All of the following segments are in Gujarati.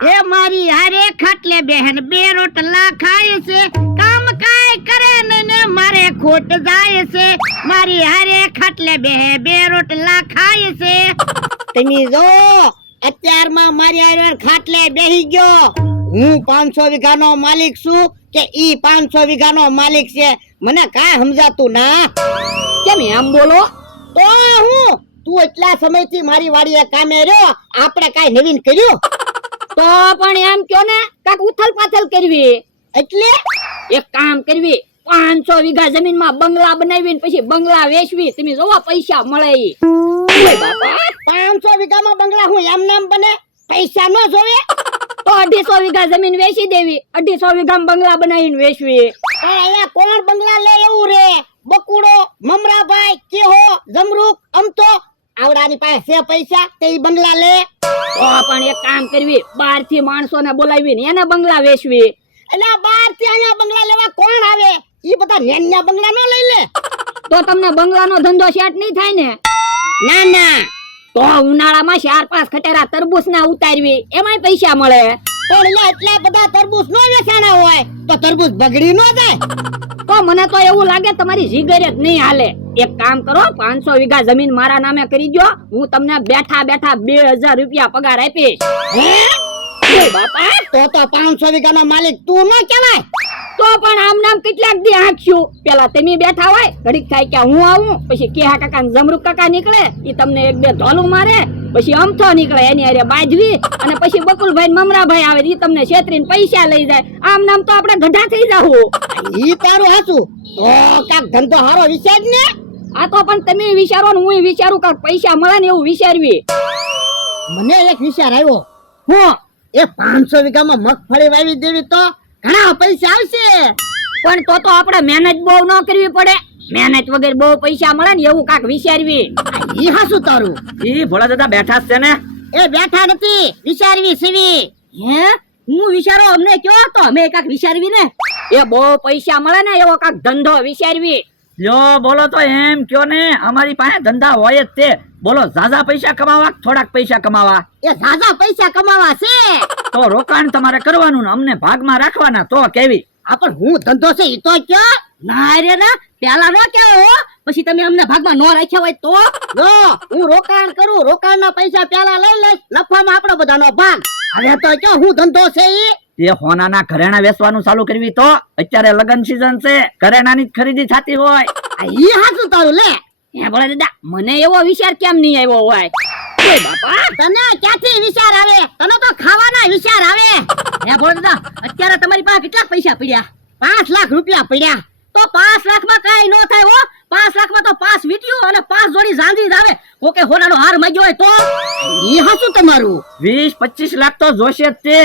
એ મારી હારે ખાટલે બેહન બે રોટલા ખાય છે, કામ કાય કરે ને મારે ખોટ જાય છે. મારી હારે ખાટલે બે રોટલા ખાય છે. તમે જો અત્યારમાં મારી હારે ખાટલે બેહી ગયો. હું 500 વીઘાનો માલિક છું કે ઈ 500 વીઘાનો માલિક છે, મને કાંઈ સમજાતું ના. કેમ એમ બોલો? તો હું તું એટલા સમયથી મારી વાડીએ કામે રહ્યો, આપણે કાંઈ નવીન કર્યું? તો પણ એમ કયો ને કાક ઉથલ પાથલ કરવી. એટલે એક કામ કરવી, 500 વીઘા જમીનમાં બંગલા બનાવીને પછી બંગલા વેચવી. તમે જોવા પૈસા મળે ઈ. ઓય બાપા, 500 વીઘામાં બંગલા હું એમ નામ બને? પૈસા ન જોવે? તો 250 વીઘા જમીન વેચી દેવી, 250 વીઘામાં બંગલા બનાવીને વેચવી. પણ અહીંયા કોણ બંગલા લે એવું રે? બકુડો, મમરાભાઈ, કેહો, જમરૂક, અમતો આવડાની પાસે છે પૈસા તે ઈ બંગલા લે. તો પણ એક કામ કરવી, બહાર થી માણસોને બોલાવીને એને બંગલા વેચવી. એટલે બહાર થી અહીંયા બંગલા લેવા કોણ આવે? ઈ બધા નેન્યા બંગલા નો લઈ લે. તો તમને બંગલાનો ધંધો સેટ નહીં થાય ને? ના ના, તો ઉનાળામાં 4-5 ખટેરા તરબૂચ ના ઉતારવી, એમાંય પૈસા મળે. પણ અહીંયા એટલા બધા તરબૂચ નો વેચાણા હોય તો તરબૂચ બગડી નો જાય. તો મને તો એવું લાગે તમારી જીગર જ નહીં હાલે. એક કામ કરો, 500 વીઘા જમીન મારા નામે કરી દો, હું તમને બેઠા બેઠા 2000 રૂપિયા પગાર આપીશ. હે ઓય બાપા, તો 500 વીઘાનો માલિક તું ન કહેવાય? તો પણ આમ નામ કેટલાક દી આંખ્યું. પેલા તમે બેઠા હોય, ઘડીક થાય કે હું આવું, પછી કેહા કાકા જમરૂક કાકા નીકળે, ઈ તમને 1-2 ધોલું મારે, પછી અમથો નીકળે એની હારે બાજવી, અને પછી બકુલભાઈ મમરાભાઈ આવે ઈ તમને છેતરીને પૈસા લઈ જાય. આમ નામ તો આપણે ગઢા થઈ જાવું. ઈ તારું હાચું. તો કાક ધંધો હારો વિચાર ને. આ તો પણ તમે વિચારો ને હું વિચારું, કાક પૈસા મળે ને એવું વિચારવી. મને એક વિચાર આવ્યો. હું એ 500 વીઘામાં મગફળી વાવી દેવી તો ઘણા પૈસા આવશે. પણ તો આપણે મહેનત બહુ ન કરવી પડે. મહેનત વગર બહુ પૈસા મળે ને એવું કાક વિચારવી. ઈ હાસું તારું. ઈ ભોળા દાદા બેઠા જ છે ને? એ બેઠા નથી, વિચારવી સીવી. હે હું વિચારો અમને કયો તો અમે કાક વિચારવી ને. એ બહુ પૈસા મળે ને એવો કાક ધંધો વિચારવી. લ્યો બોલો તો એમ કયો ને, અમારી પાસે ધંધા હોય જ તે. બોલો, ઝાઝા પૈસા કમાવા કે થોડાક પૈસા કમાવા? એ ઝાઝા પૈસા કમાવા છે. તો રોકાણ તમારે કરવાનું ને અમને ભાગમાં રાખવાના. તો કેવી? આ પણ હું ધંધો છે ઈ તો કયો. ના રે ના, પેલા નો કેવો, પછી તમે અમને ભાગમાં નો રાખ્યા હોય તો? જો હું રોકાણ કરું, રોકાણના પૈસા પેલા લઈ લઈશ, નફામાં આપણો બધાનો ભાગ. હવે તો કયો હું ધંધો છે ઈ? તે હોનાના ઘરેણા વેચવાનું ચાલુ કરવી. તો અત્યારે લગન સીઝન છે, ઘરેણાની જ ખરીદી થતી હોય. આ ઈ હાસું તારું લે. હે ભોળા દાદા, મને એવો વિચાર કેમ નહીં આવ્યો હોય? ઓય બાપા, તને ક્યાંથી વિચાર આવે? તને તો ખાવાના વિચાર આવે. હે ભોળા દાદા, અત્યારે તમારી પાસે કેટલા પૈસા પડ્યા? 5 લાખ રૂપિયા પડ્યા. તો 5 લાખમાં કાઈ નો થાય હો. 5 લાખમાં તો 5 વીટીઓ અને 5 જોડી ઝાંઝરી જ આવે. કોકે હોનાનો હાર માંગ્યો હોય તો? ઈ હાસું તમારું. 20-25 લાખ તો જોશે જ તે.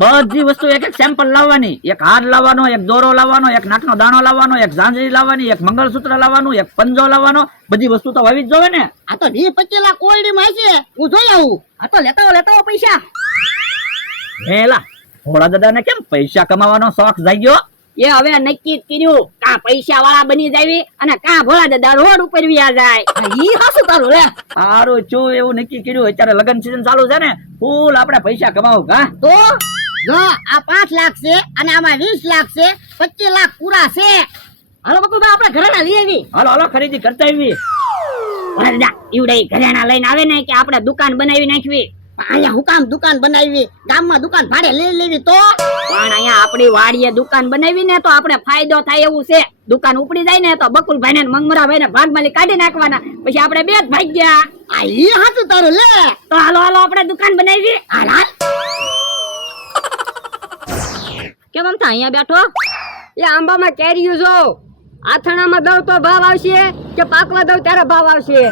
બધી વસ્તુ એક એક સેમ્પલ લાવવાની. એક હાર લાવવાનો, એક દોરો લાવવાનો, એક નાકનો દાણો લાવવાનો, એક ઝાંઝરી લાવવાની, એક મંગળસૂત્ર લાવવાનું, એક પંજો લાવવાનો. બધી વસ્તુ તો હોવી જ જોવે ને. આ તો 20-25 લાખ ઓલડીમાં છે, હું જોઈ આવું. આ તો લેતા પૈસા. હેલા ભોળા દાદાને કેમ પૈસા કમાવાનો શોખ જાગ્યો? એ હવે નક્કી જ કર્યું, કા પૈસા વાળા બની જાવી અને કા ભોળા દાદા રોડ ઉપર વ્યા જાય. ઈ હાસું તારું લે. સારું છું, એવું નક્કી કર્યું. અત્યારે લગન સીઝન ચાલુ છે ને, ફૂલ આપણે પૈસા કમાવું. કા તો જો આ 5 લાખ છે અને આમાં 20 લાખ છે, 25 લાખ પૂરા છે. હાલો બકુલભાઈ, આપણે ઘરેણા લઈ આવી. હાલો હાલો, ખરીદી કરતા આવી. ભોળા દાદા, ઈવડે ઘરેણા લઈને આવે ને કે આપણે દુકાન બનાવી નાખવી. અહીંયા હું કામ દુકાન બનાવી? ગામમાં દુકાન ભાડે લઈ લેવી તો? પણ અહીંયા આપણી વાડીએ દુકાન બનાવી ને તો આપણે ફાયદો થાય એવું છે. દુકાન ઉપડી જાય ને તો બકુલભાઈ ને મંગમરાભાઈ ને ભાગમાલી કાઢી નાખવાના, પછી આપણે બે જ ભાગ્યા. આ ઈ હાચું તારું લે. તો હાલો આપણે દુકાન બનાવી. હાલ હાલ. કેમ આમ અહીંયા બેઠો? એ આંબામાં કેરીયું જો, આથણામાં દઉં તો ભાવ આવશે કે પાકવા દઉં ત્યારે ભાવ આવશે?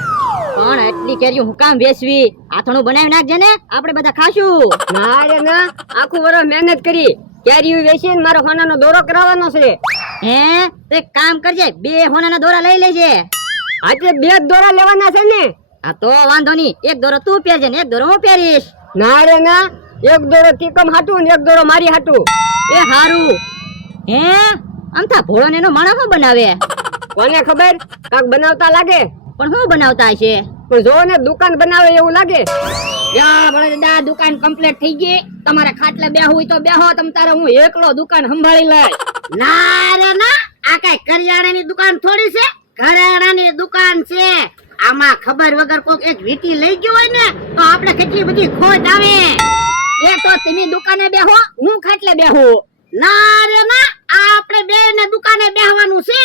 પણ એટલી કેરીયું હું કામ વેચવી? આથણું બનાવી નાખજે ને, આપણે બધા ખાશું. ના રે ના, આખું વર્ષ મહેનત કરી કેરીયું વેચીને મારો હોનાનો દોરો કરાવવાનો છે. હે તો એક કામ કરજે, 2 હોનાના દોરા લઈ લેજે. આજે 2 દોરા લેવાના છે ને? આ તો વાંધો નહીં, એક દોરો તું પહેરજે ને એક દોરો હું પહેરીશ. ના રે ના, એક દોરો તીકમ હાટું ને એક દોરો મારી હાટું. એ હારું. હે આમથા ભોળો ને એનો માણસ શું બનાવે? કોને ખબર, કાક બનાવતા લાગે. પણ શું બનાવતા હશે? પણ જો ને દુકાન બનાવે એવું લાગે. યા ભલે દાદા દુકાન કમ્પ્લીટ થઈ ગઈ. તમારે ખાટલે બેહવું હોય તો બેહો, તમ તારે હું એકલો દુકાન સંભાળી લઈ. ના રે ના, આ કઈ કરિયાણાની દુકાન થોડી છે, ઘરેણાની દુકાન છે. આમાં ખબર વગર કોક એક વીટી લઈ ગયો હોય ને તો આપણે કેટલી બધી ખોટ આવે. એ તો તમે દુકાને બેહો, હું ખાટલે બેહું. ના રે ના, આપણે બે ને દુકાને બેહવાનું છે.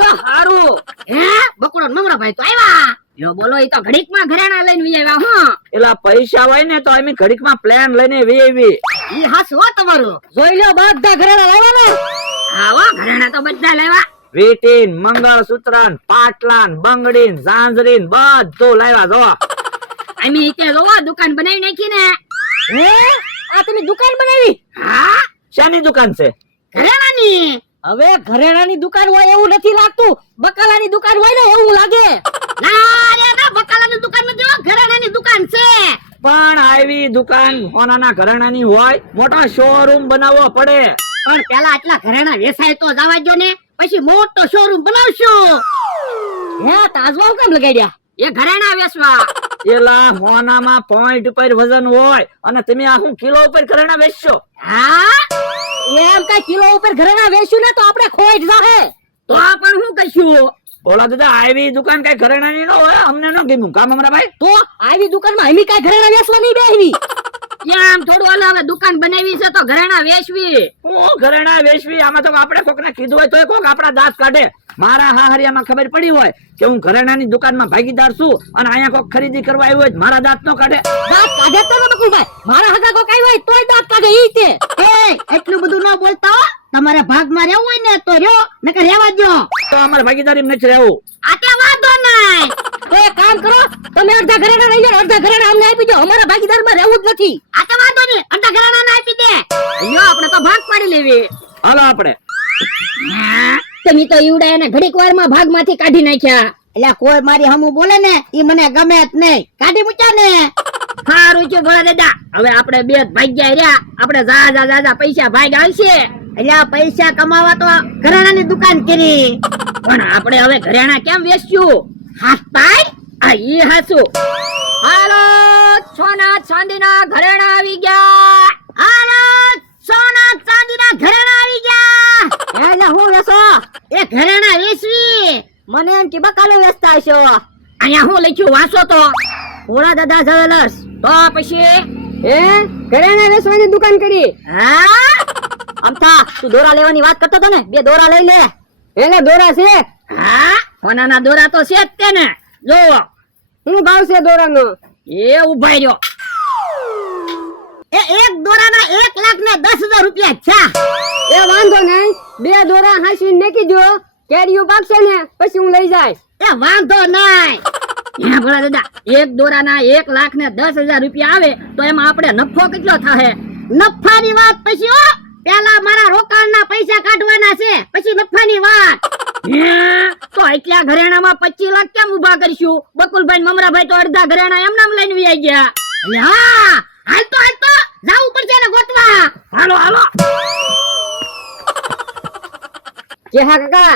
યો હારું. હે બકુડો મમરા ભાઈ તો આવ્યા. યો બોલો, ઈ તો ઘડીકમાં ઘરેણા લઈને વી આવ્યા હું. એલા પૈસા હોય ને તો અમે ઘડીકમાં પ્લાન લઈને વેવી. ઈ હાસુ હો તમારું. જોઈ લો, બધા ઘરેણા લાવવાના. આવો ઘરેણા તો બધા લેવા. વીટીન, મંગળસૂત્રન, પાટલાન, બંગડીન, ઝાંઝરીન બધું લાવ્યા જો. અમે ઈતે જોવો દુકાન બનાવી નાખી ને. હે આ તમે દુકાન બનાવી? હા શાની દુકાન છે? ઘરેણાની. હવે ઘરેણાની દુકાન હોય એવું નથી લાગતું, બકાલાની દુકાન હોય ને એવું લાગે. ના રે ના, બકાલાની દુકાન નથી હો, ઘરેણાની દુકાન છે. પણ આવી દુકાન સોનાના ઘરેણાની હોય, મોટા શોરૂમ બનાવવો પડે. પણ પેલા આટલા ઘરેણા વેચાય તો જવા દો ને, પછી મોટો શોરૂમ બનાવશું. હે તાજવા કેમ લગાડ્યા? એ ઘરેણા વેચવા. એલા સોનામાં પોઈન્ટ ઉપર વજન હોય અને તમે આ શું કિલો ઉપર ઘરેણા વેચશો? હા એમ કઈ કિલો ઉપર ઘરેણા વેચ્યું ને તો આપણે ખોટ જાહે. તો પણ હું કશું. બોલા દાદા, આવી દુકાન કઈ ઘરેણાની ન હોય, અમને ન ગમ્યું કામ અમારા ભાઈ. તો આવી દુકાનમાં અમે કઈ ઘરેણા વેચવા નહીં બેહવી. એમ થોડું હાલે, હવે દુકાન બનાવી છે તો ઘરેણા વેચવી. હું ઘરેણા વેચવી? આમાં તો આપણે કોકને કીધું હોય તો કોક આપણા દાંત કાઢે. મારા હાહરિયામાં ખબર પડી હોય કે હું ઘરેણાની દુકાનમાં ભાગીદાર છું અને અહીંયા કોક ખરીદી કરવા આવ્યું હોય, મારા દાંત નો કાઢે. દાંત કાઢે તો ન બકુલભાઈ, મારા હગા કો કઈ હોય તોય દાંત કાઢે ઈ તે. એ એટલું બધું ન બોલતા હો. તમારે ભાગમાં રહેવું હોય ને તો રહ્યો, નકર રહેવા દો. તો અમારે ભાગીદારી નથી રહેવું. આ તે વાંધો નહીં. તો એક કામ કરો, તમે અડધા ઘરેણા લઈ જાઓ, અડધા ઘરેણા અમને આપી દો. અમારા ભાગીદારમાં રહેવું જ નથી. આ તે વાંધો નહીં, અડધા ઘરેણા ના આપી દે. લ્યો આપણે તો ભાગ પાડી લેવી. હાલો આપણે. તમે તો ઈવડા એને ઘડીક વારમાં ભાગમાંથી કાઢી નાખ્યા. એટલે કોઈ મારી હમું બોલે ને ઈ મને ગમે જ નહીં. કાઢી મૂક્યા ને. સારું છે ભોળા દાદા, હવે આપણે બે જ ભાગ્યા રહ્યા. આપણે જા પૈસા ભાગ આવશે. એટલે આ પૈસા કમાવા તો ઘરેણાની દુકાન કરી. પણ આપણે હવે ઘરેણા કેમ વેચશું? હાથ પાડ. આ ઈ હાસું. હાલો, સોના ચાંદીના ઘરેણા આવી ગયા. હાલો, સોના ચાંદીના ઘરેણા આવી ગયા. એટલે હું વેચો? એ ઘરેણા વેચવી. મને એમ કે બકાલો વેચતા હશો. અહીંયા હું લખ્યું વાંચો તો. ભોળા દાદા જ્વેલર્સ. તો પછી ઘરેણા વેચવાની દુકાન કરી. હા અમથા તું દોરા લેવાની વાત કરતો હતો ને, બે દોરા લઈ લે. એને દોરા છે? હા સોનાના દોરા તો છે જ તે ને. જોવો શું ભાવ છે દોરાનો? એ ઉભા રહ્યો. એ એક દોરાના 1,10,000 રૂપિયા છે. એ વાંધો નહીં, બે દોરા હાંસવીને નાખી દો. કેરીઓ પાકશે ને પછી હું લઈ જાય. એ વાંધો નહીં. હે ભોળા દાદા, એક દોરાના 1,10,000 રૂપિયા આવે તો એમાં આપણે નફો કેટલો થાય? નફાની વાત પછી હો. પેલા મારા રોકાણના પૈસા કાઢવાના છે, પછી નફાની વાત. તો એટલા ઘરેણામાં 25 લાખ કેમ ઉભા કરશું? બકુલભાઈ મમરાભાઈ તો અડધા ઘરેણા એમ નામ લઈને વી આવી ગયા. એટલે હા હાલતો જાવું પડશે ને ગોતવા. હાલો હાલો. કે હા કાકા,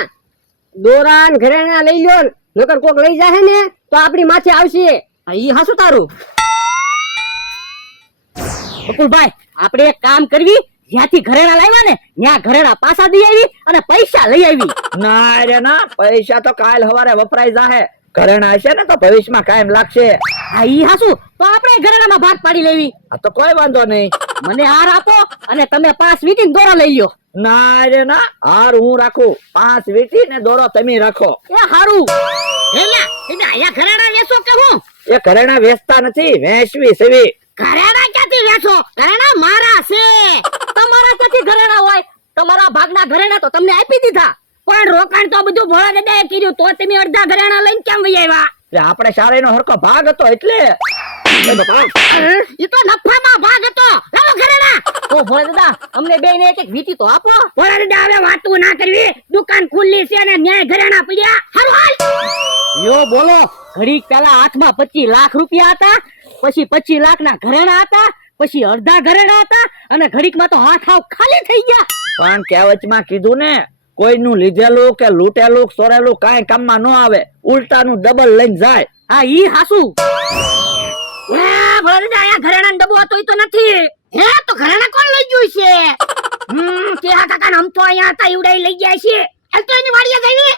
દોરા ને ઘરેણા લઈ લ્યો, નકર કોક લઈ જાહે ને તો આપણી માથે આવશે. ઈ હાસુ તારું. બકુલભાઈ, આપણે એક કામ કરવી, જ્યાંથી ઘરેણા લાવ્યા ને ત્યાં ઘરેણા પાછા દઈ આવી અને પૈસા લઈ આવી. ના રે ના, પૈસા તો કાલ હવારે વપરાઈ જાહે. ઘરેણા હશે ને તો ભવિષ્યમાં કાયમ લાગશે. હા ઈ હાસુ, તો આપણે ઘરેણામાં ભાગ પાડી લેવી. આ તો કોઈ વાંધો નહીં. મને હાર આપો અને તમે 5 વીટીને દોરા લઈ લ્યો. ના રે ના, હાર હું રાખું, 5 વીટી ને દોરો તમે રાખો. એ હારું. એટલે અહીંયા ઘરેણા વેચો કે હું? એ ઘરેણા વેચતા નથી, વેચવી સેવી. ઘરેણા ક્યાંથી વેચો? ઘરેણા મારા છે. તમારા ક્યાંથી ઘરેણા હોય? તમારા ભાગના ઘરેણા તો તમને આપી દીધા. પણ રોકાણ તો બધું ભોળા દાદાએ કર્યું, તો તમે અડધા ઘરેણા લઈને કેમ વહી આવ્યા? એટલે આપણે શાળાનો હરકો ભાગ હતો એટલે. એ બાપા, ઈ તો નફામાં ભાગ હતો. લાવો ઘરેણા. ઓ ભોળા દાદા, અમને બેયને એક એક વીટી તો આપો. ભોળા દાદા હવે વાતું ના કરવી. દુકાન ખુલ્લી છે ને ન્યાય ઘરેણા પડ્યા. હારું હાલ. યો બોલો, ઘડીક પહેલા હાથમાં 25 લાખ રૂપિયા હતા, પછી 25 લાખના ઘરેણા હતા, પછી અડધા ઘરેણા હતા અને ઘડીકમાં તો હાથ હાવ ખાલી થઈ ગયા. પણ કહેવતમાં કીધું ને, કોઈનું લીધેલું કે લૂંટેલું સોરેલું કાંઈ કામમાં ન આવે, ઉલટાનું ડબલ લઈને જાય. હા ઈ હાસુ. ભલે આયા ઘરેણાનો ડબ્બો હતો ઈ તો નથી. હે તો ઘરેણા કોણ લઈ ગયું છે? કે હા કાકા આમ તો અહીંયા હતા ઈવડાઈ લઈ ગયા છે. એ તો એની વાડીએ જઈને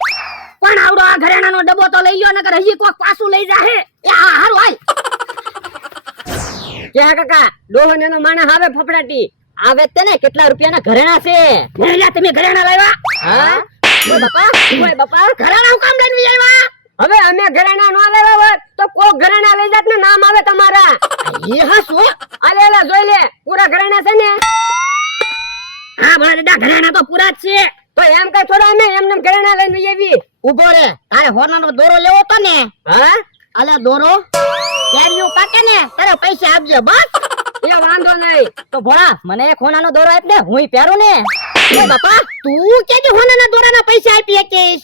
પણ આવડો આ ઘરેણાનો ડબ્બો તો લઈ ગયો નકર હજી કોક પાછું લઈ જાહે. એ હા હારું હાલ. કે હા કાકા ડોહન એનો માણસ આવે ફફડાટી આવે તેને કેટલા રૂપિયાના ઘરેણા છે. મેલા તમે ઘરેણા લાવ્યા? હા ઓય બાપા ઘરેણા હું કામ લઈને આવ્યા? હવે અમે ઘરેણા નો લેવા હોત તો કોક ઘરેણા લઈ જાત ને નામ આવે તમારા. એ હા શું? આલે લે જોઈ લે પૂરા ઘરેણા છે ને. હા ભલા દાદા ઘરેણા તો પૂરા જ છે. તો એમ કઈ થોડા અમે એમને ઘરેણા લઈને આવી. ઉભો રે, તારે હોનાનો દોરો લેવો તો ને? હા અલે દોરો કેરીઓ પાકે ને તારે પૈસા આપજે બસ. એ વાંધો નહીં. તો ભોળા મને એક હોનાનો દોરો આપ દે હું પહેરું ને. એ બાપા તું કેજે હોનાના દોરાના પૈસા આપી શકીશ?